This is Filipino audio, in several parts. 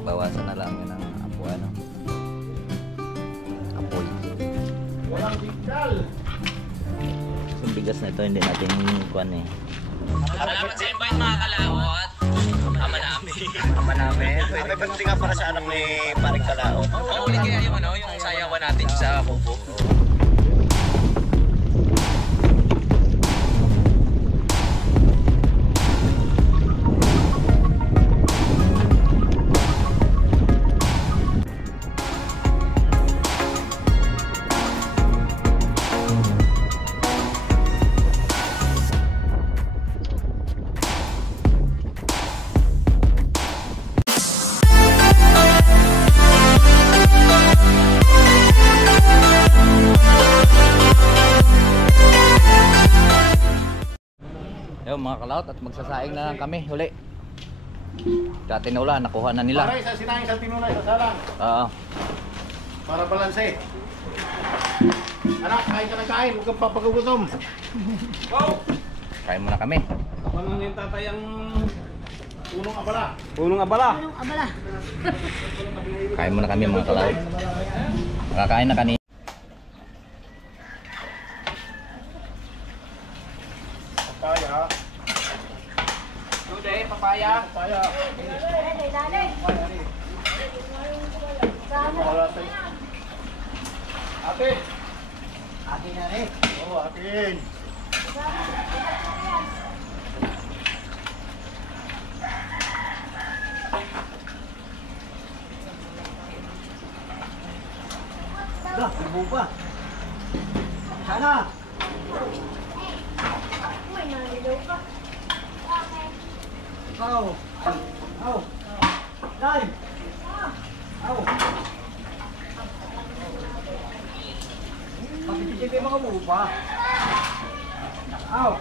Bawasan na lang yun ang apo, ano, apoy. Walang bigdal. Yung bigas na ito hindi natin kuhan eh. Salamat sa invite mga kalawat. Ama namin. Ama namin. May banti nga para sa anak ni Paring Kalao. Oo, ulit kaya yung ano, yung sayawan natin sa kubo. Yung mga kalaot at magsasaing na lang kami uli. Dati na ulan, nakuha na nila. Paray, sa sinangin sa tinulay sa salang. Oo. Para balanse. Anak, kain ka na kain. Huwag kang papagugutom. Wow! Kain muna kami. Paano yung tatay ang punong abala? Punong abala. Anong abala? Kain muna kami mga kalaot. Nakakain na kanina. Papaya. Today, papaya. Papaya. Ate. Akin na rin. Oo, atin. Dah, ibu pa. Sana. Au. Au. Đây. Au. Pag-isipin mo ka mo pa. Au.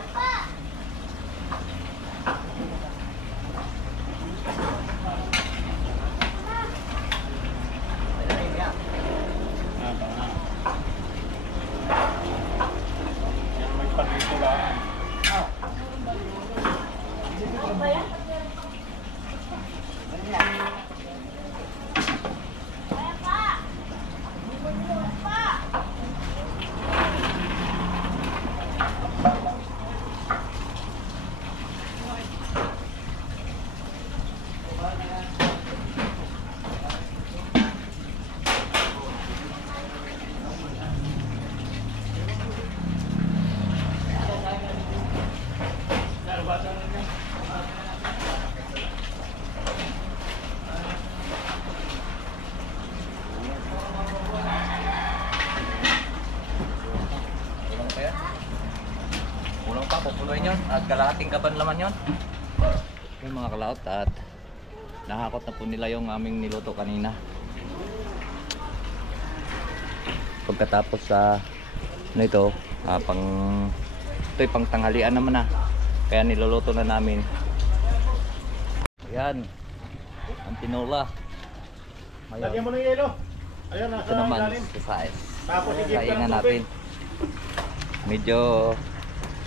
Yan, may pagkikulaan. Kulang pa, pupunuin yun. At kalahating kaban laman yun. Yung mga kalaot at nahakot na po nila yung aming niluto kanina. Pagkatapos sa ano ito, ito'y pang tanghalian naman na. Kaya niluluto na namin. Ayan. Ang tinola. Lagyan mo ng yelo. Ayan, Ito nasa naman ilalim. sa sais. Tapos igip ka Saingan ng natin. tubig. Medyo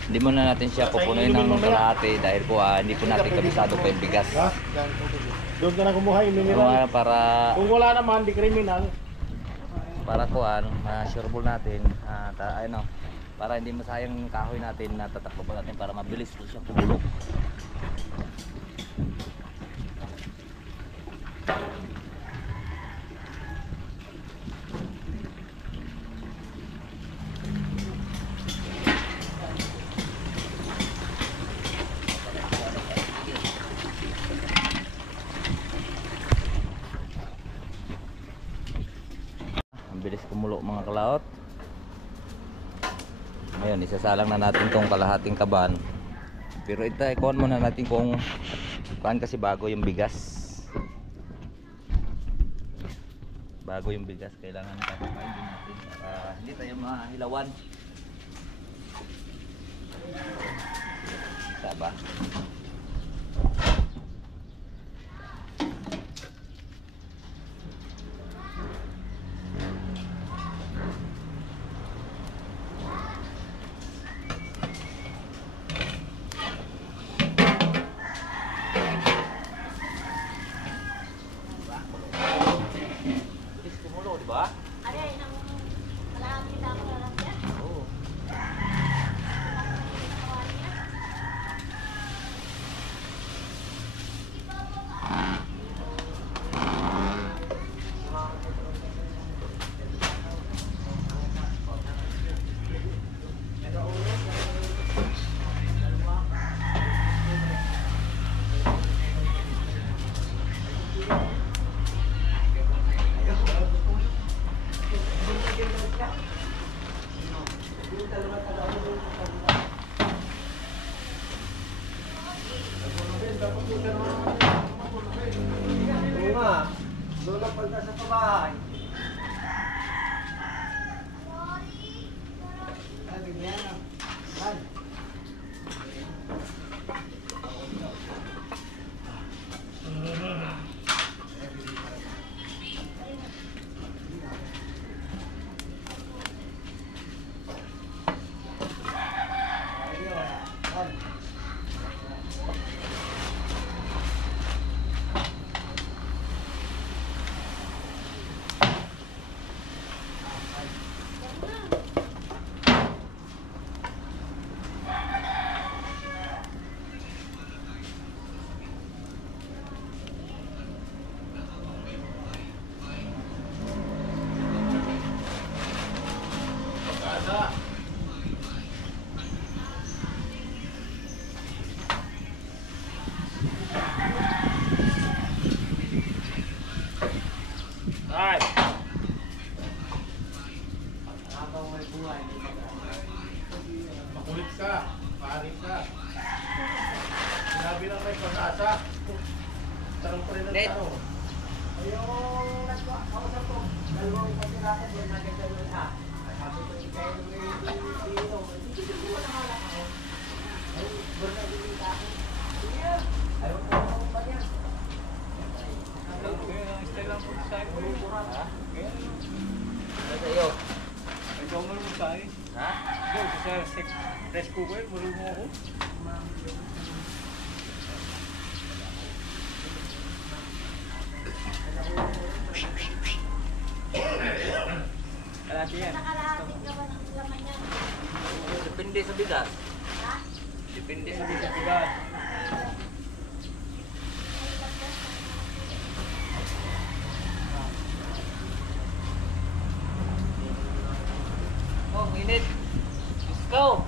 hindi muna natin siya pupunuin ng kalahati dahil po hindi po natin kabisado pa yung bigas. Ha? Doon ka na kumuha yung mineral. Para Kung wala naman, di kriminal. para kuan, ma-sureball natin ano, para hindi masayang kahoy natin na tatakbo natin para mabilis po siya kumulok. Bilis kumulo mga kalaot. Ngayon, isasalang na natin tong kalahating kaban. Pero ito, ikuhan muna natin kung paan kasi bago yung bigas. Bago yung bigas, kailangan papapain din natin para hindi tayo mahilawan. Saba. Bilis kumulo, di ba? Ay, nang malaki na ako lang yan. Oo. Oo nga. Doon lang pagka sa pabahay. Sabi niya na. Ay. Ay! Habang may buhay. Makulit ka. Paring ka. Sinabi lang may pag-asa. Tarong pa rin ang Net. tarong. Yung nagkausap ko, dalawang pagkirakan doon nagkakaroon na. Sabi ko, ikaw yung dito. Hindi ko naman ako. Ay, doon na dito ako. Ayaw ko naman pa niya. Style lang po sa akin. Ano sa iyo? Ikaw marunong sa akin. Ha? Ikaw, sa rice cooker, marunong ako. Kalati yan. Nakalahati ka ba ng laman yan? Depende sa bigas. Ha? Depende sa bigas. Bigat. Oh, init. Let's go.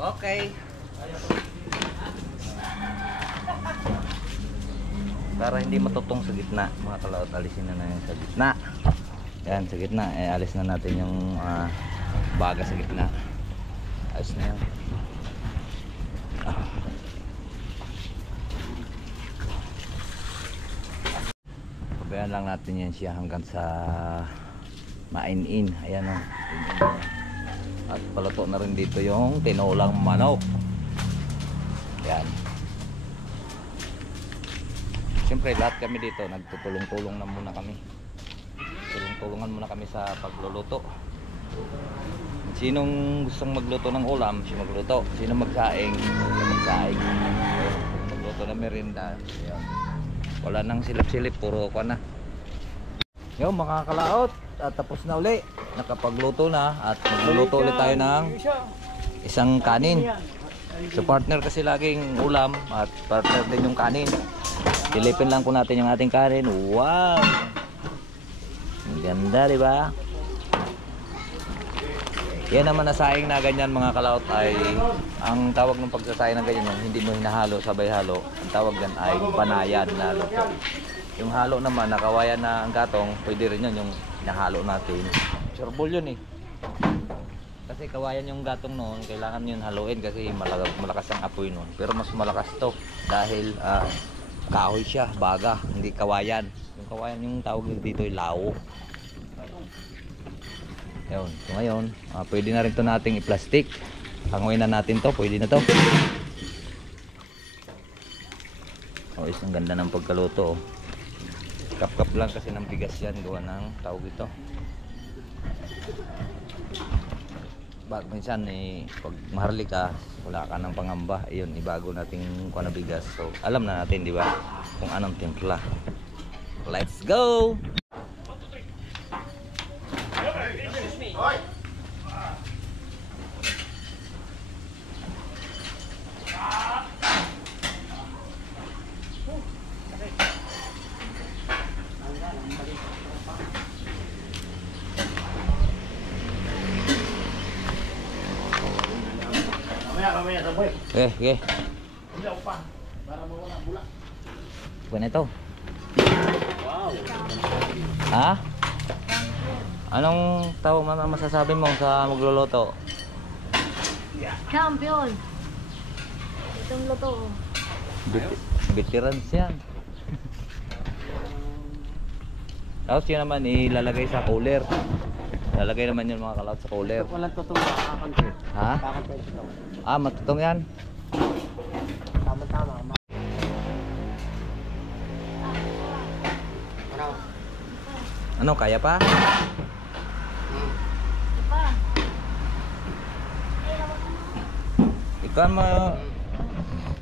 Okay. Para hindi matutong sa gitna, mga kalaot, alisin na yan sa gitna. Yan, sa gitna. Alis na natin yung baga sa gitna. Alis na yan. Pabayaan lang natin yan siya hanggang sa main-in. Ayan o. At paluto na rin dito yung tinolang manok. Yan. Siyempre lahat kami dito nagtutulong-tulong na muna kami. Tulong-tulungan muna kami sa pagluluto. Sinong gustong magluto ng ulam, siya magluto. Sinong magsaing, siya magsaing. Magluto na merienda. Yan. Wala nang silip-silip, puro ko na. Yo, mga kalaot, at tapos na uli. Nakapagluto na at magluluto ulit tayo ng isang kanin. So partner kasi laging ulam at partner din yung kanin. Silipin lang po natin yung ating kanin. Wow! Ang ganda, di ba? Yan naman na saing na ganyan mga kalaot ay ang tawag ng pagsasaing ng ganyan yung hindi mo hinahalo sabay halo. Ang tawag yan ay banayan na luto. Yung halo naman nakawayan na ang gatong, pwede rin yun yung hinahalo natin. Surebol yun eh. Kasi kawayan yung gatong noon, kailangan yun haluin kasi malakas ang apoy noon. Pero mas malakas to dahil kahoy siya, baga, hindi kawayan. Yung kawayan yung tawag dito ay lao. Yun, so ngayon, pwede na rin to nating i-plastic. Hanguin na natin to, pwede na to. Oh, isang ganda ng pagkaluto. Kap-kap lang kasi ng bigas yan, gawa ng tawag ito. Bak minsan pag maharli ka, wala ka ng pangamba, ayun, ibago nating kuha na bigas. So, alam na natin, di ba, kung anong timpla. Let's go! Mamaya, taboy. Okay. Hindi ako pa. Para mawala bula. Buwan ito. Wow. Ha? Anong tawag masasabi mo sa magluluto? Champion! Itong luto. Veterans yan. Tapos yun naman ilalagay sa cooler. Lalagay naman yun mga kalaot sa cooler. Walang totoo kakakante. Ha? Kakante ito. Matutong yan. Tama-tama. Ano? Ano, kaya pa? Pa. Ikaw mo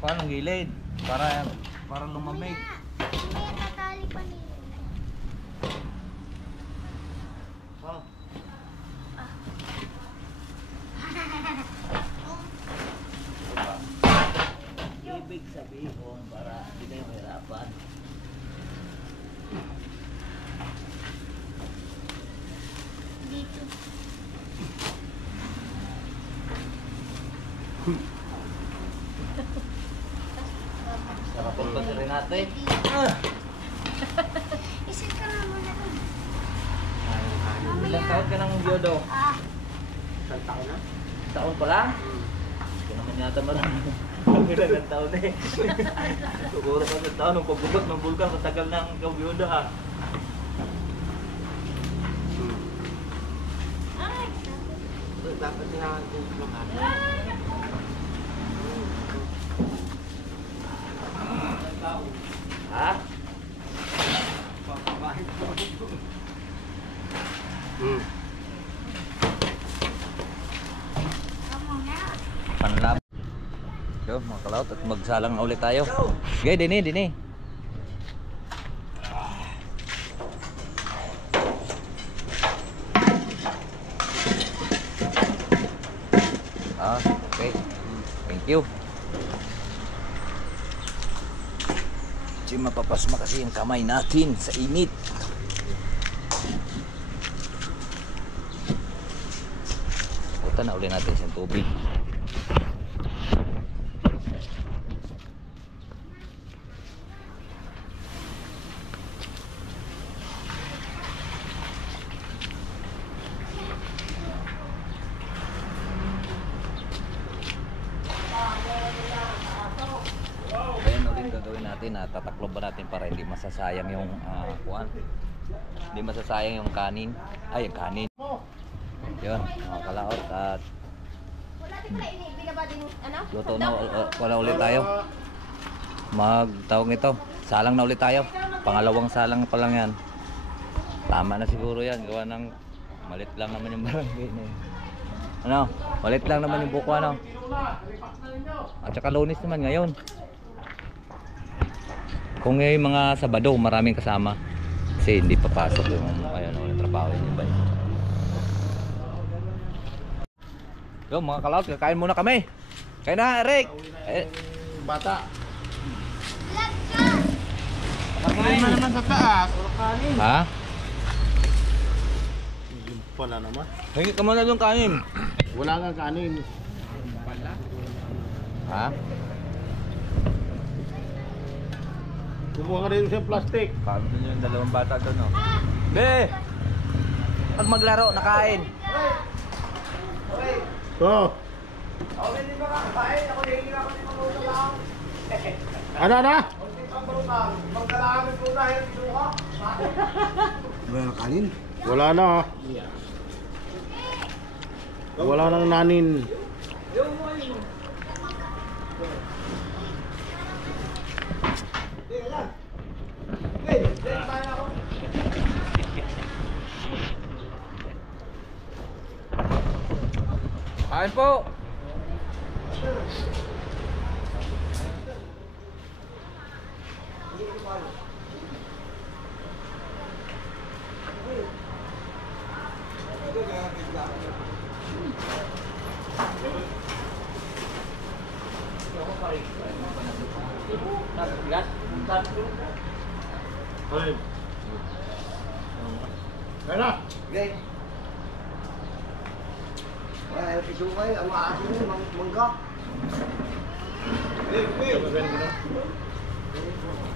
paano gilid para lumamig. Hindi natali pa niya. Oh. Ibig sabihin para hindi kayo mahirapan. Dito. Sarap po si Renate. Isin ka na muna. Ilang taon ka ng biodo? Isang taon na? Taon pa lang? Hindi naman yata marami. Ilang taon eh. Siguro pa sa taon, nung pagbugot ng bulkan, katagal ng kabiodo ha. Ay! Dapat sinakagod ng ano. Ha? Panlab. Yo, mga kalaot, at magsalang na ulit tayo. Gay, dini. Okay. Thank you. Kasi mapapasma kasi yung kamay natin sa init. Puta na uli natin sa tubig. natin, tataklob ba natin para hindi masasayang yung kuan. Hindi masasayang yung kanin. Ay, yung kanin. Yun, mga kalaot. At luto na wala ulit tayo. Magtawag nito. Salang na ulit tayo. Pangalawang salang pa lang yan. Tama na siguro yan. Gawa ng malit lang naman yung barangay na yun. Ano? Malit lang naman yung buko, ano? At saka Lunes naman ngayon. Kung ngayon mga Sabado, maraming kasama. Kasi hindi papasok yung ayun, trabaho yung iba. Yo, mga kalaot, kakain muna kami. Kain na, Eric. Bata. Kain na naman sa taas. Ha? Wala naman. Hingi ka muna yung kanin. Wala nga kanin. Ha? Kumuha ka rin sa plastic. Paano din yung dalawang bata doon, no? Be! Pag maglaro, nakain. So. Ako hindi ba kakain? Ako hindi ako ni Mamuta lang. Ano na? Hindi pa Mamuta. Magdalaman ko na yung suha. Wala kanin? Wala na. Wala nang nanin. Kain po! Ayun. Kaya na. Okay. Ay, pisukay. Ang maasin mo, mangga.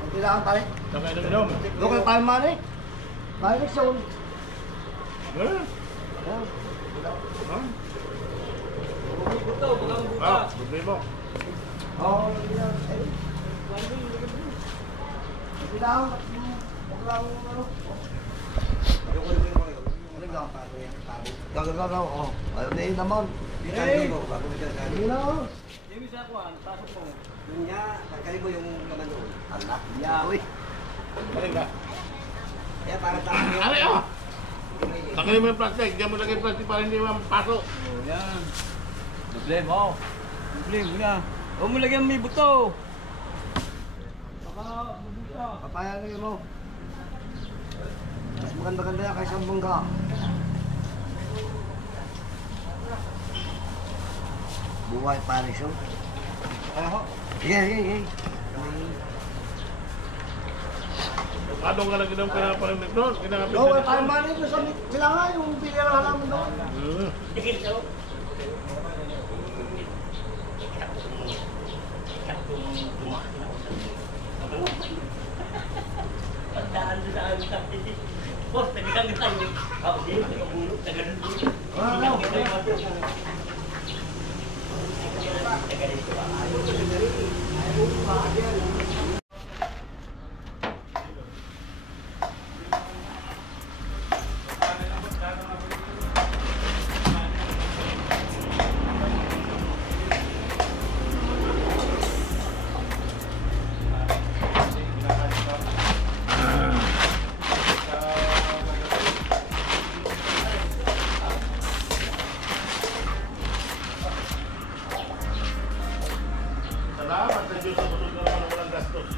Ang kailangan tayo. Nakay na minom. Doon kayo tayo man eh. Tayo nagsaw. Bugli mo. Oo, kailangan. Kailangan. Huwag lang ano. Gagagaw, oh. Ayun din naman. Hindi na, oh. Yun nga, pagkali mo yung laman doon. Anak niya, uy. Balik na. Kaya para sa Ali ah! Tanggalin mo yung plastic. Diyan mo lagay yung plastic para hindi mapasok. Yan. Doble mo. Doble mo na. Huwag mo lagyan may buto. Papaya na mo. Mas maganda-ganda yan kaysa bangga. Buhay Paris, oh. Ano? Sige, sige, sige. Anong ka lagi ng pinaparinig doon? Kinakapit Oo, tayo man ito sa sila nga yung bigyan ng halaman doon. Salamat sa Diyos sa busog na naman walang gastos.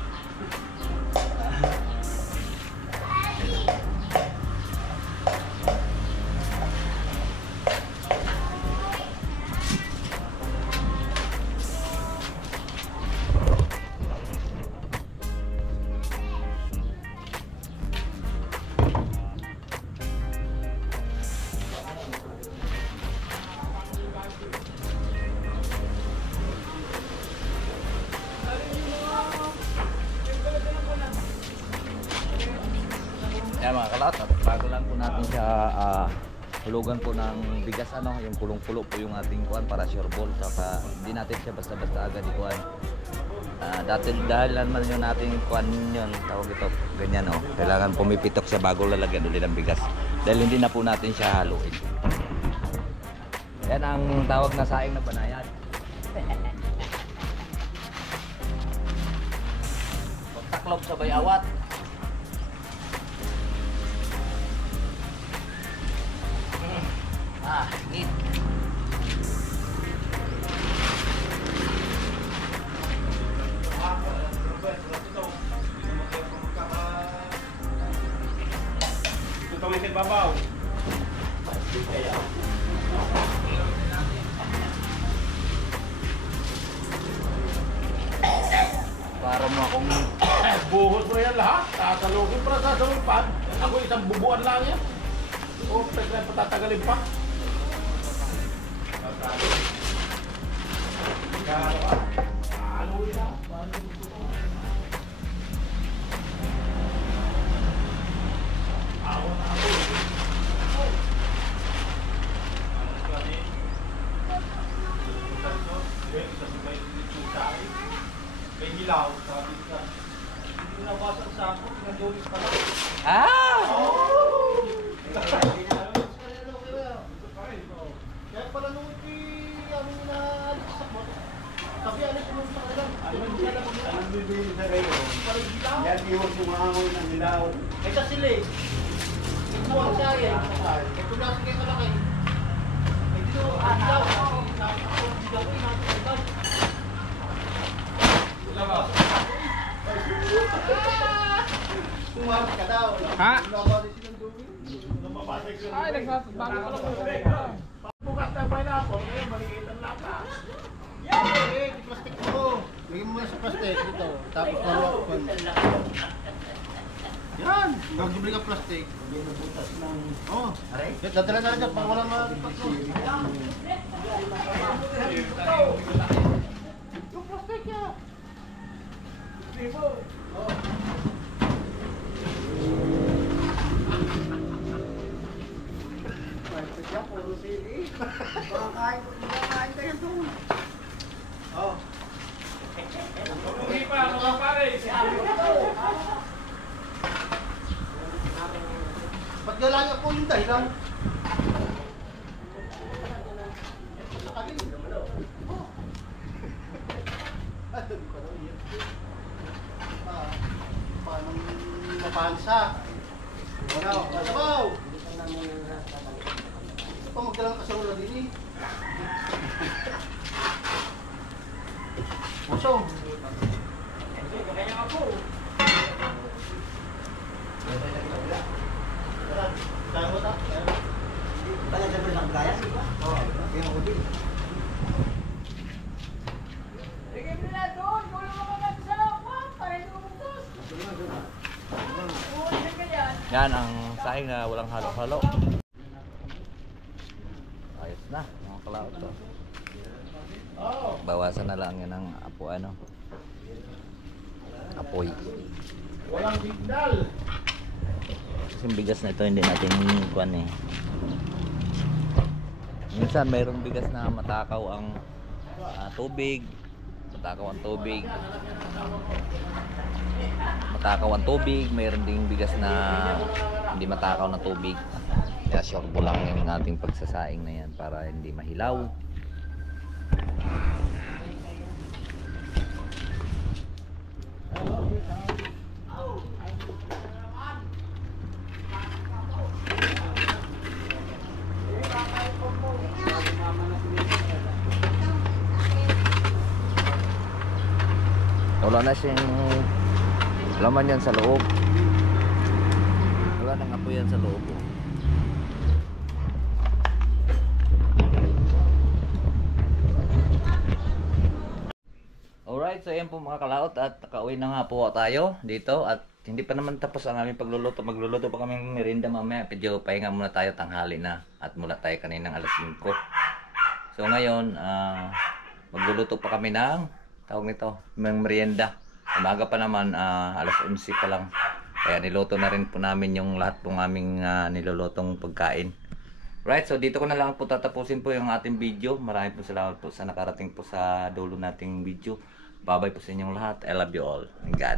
Yan mga kalaot, bago lang po natin siya hulugan po ng bigas ano, yung kulong-kulo po yung ating kuan para sure ball, saka hindi natin siya basta-basta agad ikuan. Dati dahil naman yung nating kuan yun, tawag ito, ganyan oh. Kailangan pumipitok siya bago lalagyan ulit ng bigas. Dahil hindi na po natin siya haluin. Yan ang tawag na saing na banayad. Pagtaklob sa bayawat. Neat. Ito may babaw. Para mo akong Buhos mo yan lahat. Tatalogin para sasalong pa. Ako isang bubuan lang yan. O, pwede na patatagalin pa. Kaya pala nung amin naalis sa mo, sabi alis mo sa kanila. Ang bibili sa kayo. Yan iwas yung mahangoy ng hilaw. Ito sila eh. Ito ang saya. Ito na sige kalaki. Ito ang daw. Kumarap ka daw. Ha? Ay, nagbabago ka lang. Bukas na pa na ako. Ngayon, maligitan lang ka. Eh, plastic ko. Lagyan mo muna sa plastic dito. Tapos marwak ko. Yan. Magbibili ka plastic. Oo. Dadala na lang dyan. Pang wala mapagpagpag. Yung plastic niya. Oo. puro sili. Makakain kayo doon. Oh. Hindi pa, mga pare. Ba't galang ako yung dahilan? Paano mapansa? Wala, masabaw! Ito magdalang kasarola din eh. Pusong! Kaya ako! Kaya mo ta? Kaya sa bersang kaya sih Pak. Oo, kaya ako din. Yan ang sahing na walang halo-halo. Ayos na, mga kalaot to. Bawasan na lang yan ng apoy. Walang signal. Kasi yung bigas na ito hindi natin kuan eh. Minsan mayroong bigas na matakaw ang tubig. Matakaw ang tubig, mayroon ding bigas na hindi matakaw na tubig. Kaya sure po lang yung ating pagsasaing na yan para hindi mahilaw. Wala na siyang laman yan sa loob. Wala nang apoy yan sa loob. Alright, so yan po mga kalaot at nakauwi na nga po tayo dito at hindi pa naman tapos ang aming pagluluto. Magluluto pa kami ng merienda mamaya. Medyo pahinga muna tayo, tanghali na at mula tayo kaninang alas 5. So ngayon, magluluto pa kami ng tawag nito, ng merienda. Umaga pa naman, alas 11 pa lang. Kaya niluto na rin po namin yung lahat pong aming nilulutong pagkain. Right, so dito ko na lang po tatapusin po yung ating video. Maraming po salamat po sa nakarating po sa dulo nating video. Bye-bye po sa inyong lahat. I love you all. And God.